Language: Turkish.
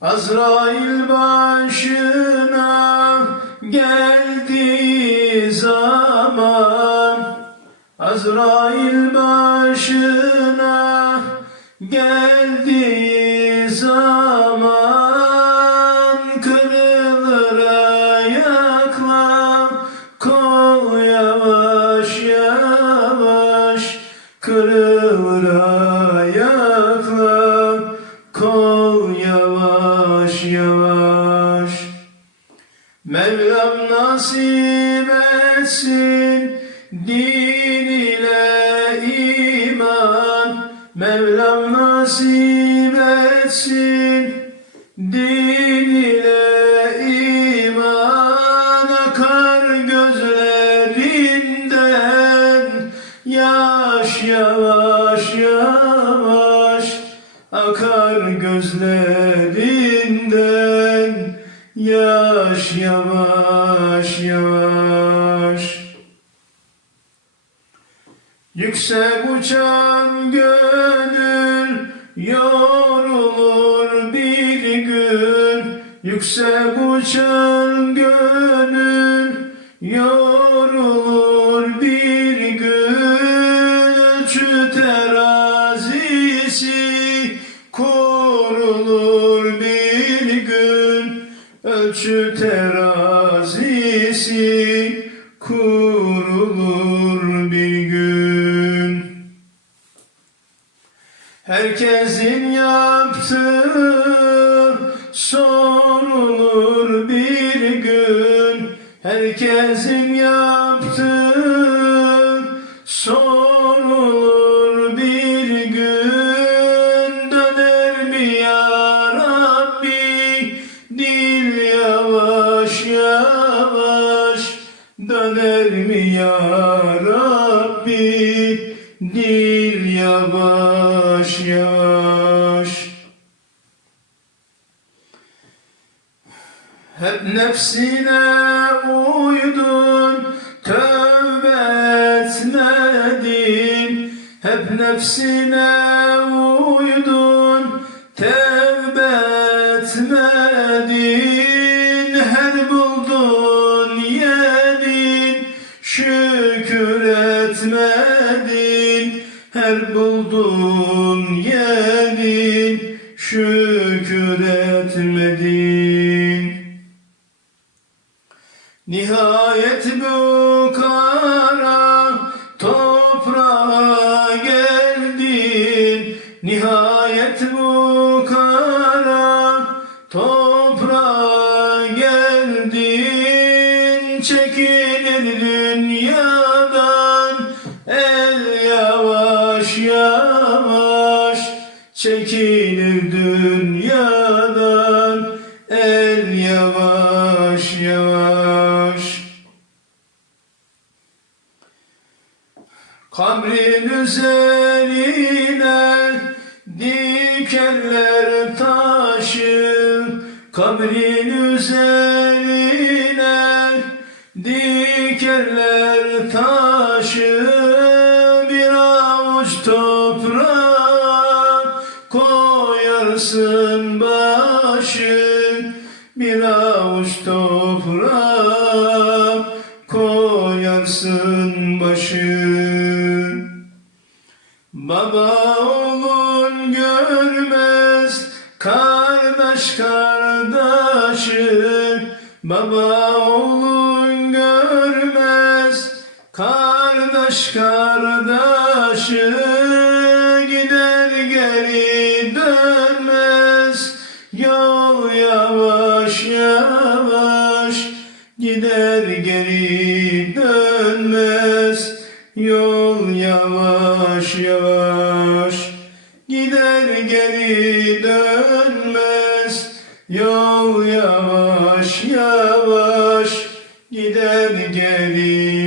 Azrail başına geldiği zaman. Azrail başına geldiği etsin din ile iman Mevlam nasip etsin. Din ile iman Akar gözlerinden. Yaş yavaş yavaş Akar gözlerinden. Yaş yavaş yavaş Yüksek uçan gönül yorulur bir gün. Yüksek uçan gönül yorulur bir gün. Ölçü terazisi kurulur bir gün. Ölçü terazisi Herkesin yaptığı sorulur bir gün. Herkesin yaptığı sorulur bir gün. Döner mi ya Rabbi? Dil yavaş yavaş. Döner mi ya Rabbi? Dil Hep nefsine uydun, tövbe etmedin. Hep nefsine uydun, tövbe etmedin. Her buldun yedin, şükür etmedin. Her buldun yedin, şükür etmedin. Nihayet bu kara toprağa geldin. Nihayet bu kara toprağa geldin. Çekilir dünyadan el yavaş yavaş. Çekilir dünyadan Kabrin üzerine dikenler taşı Kabrin üzerine dikenler taşı Bir avuç toprak koyarsın başın Bir avuç toprak koyarsın Baba oğlun görmez kardeş kardeşi Baba oğlun görmez kardeş kardeşi Gider geri dönmez yol yavaş yavaş. Gider geri dönmez yol yavaş yavaş yavaş gider gelir.